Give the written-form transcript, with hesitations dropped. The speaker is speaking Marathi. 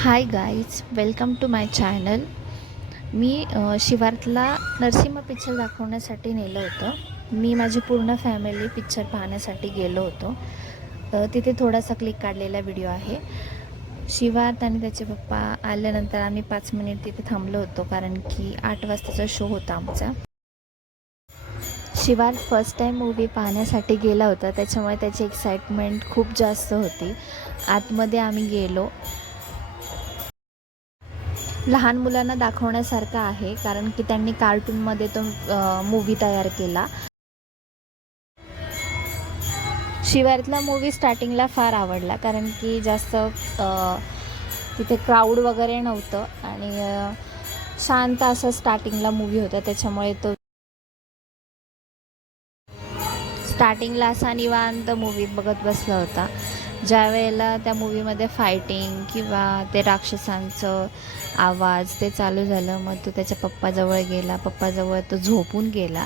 High guys, welcome to my channel. मी शिवार्थला नरसिंह पिक्चर दाखवण्यासाठी नेलं होतं. मी माझी पूर्ण फॅमिली पिक्चर पाहण्यासाठी गेलो होतो. तिथे थोडासा क्लिक काढलेला व्हिडिओ आहे. शिवार्थ आणि त्याचे पप्पा आल्यानंतर आम्ही 5 मिनिट तिथे थांबलो होतो, कारण की 8 वाजताचा शो होता आमचा. शिवार्थ फर्स्ट टाईम मूवी पाहण्यासाठी गेला होता, त्याच्यामुळे त्याची एक्साइटमेंट खूप जास्त होती. आतमध्ये आम्ही गेलो. लहान मुलांना दाखवण्यासारखं आहे, कारण की त्यांनी कार्टूनमध्ये तो मूवी तयार केला. शिवार्थला मूवी स्टार्टिंगला फार आवडला, कारण की जास्त तिथे क्राऊड वगैरे नव्हतं आणि शांत असं स्टार्टिंगला मूवी होता, त्याच्यामुळे तो स्टार्टिंगला असा निवांत मूवी बघत बसला होता. ज्या वेळेला त्या मूवीमध्ये फायटिंग किंवा ते राक्षसांचं आवाज ते चालू झालं, मग तो त्याच्या पप्पाजवळ गेला. पप्पाजवळ तो झोपून गेला.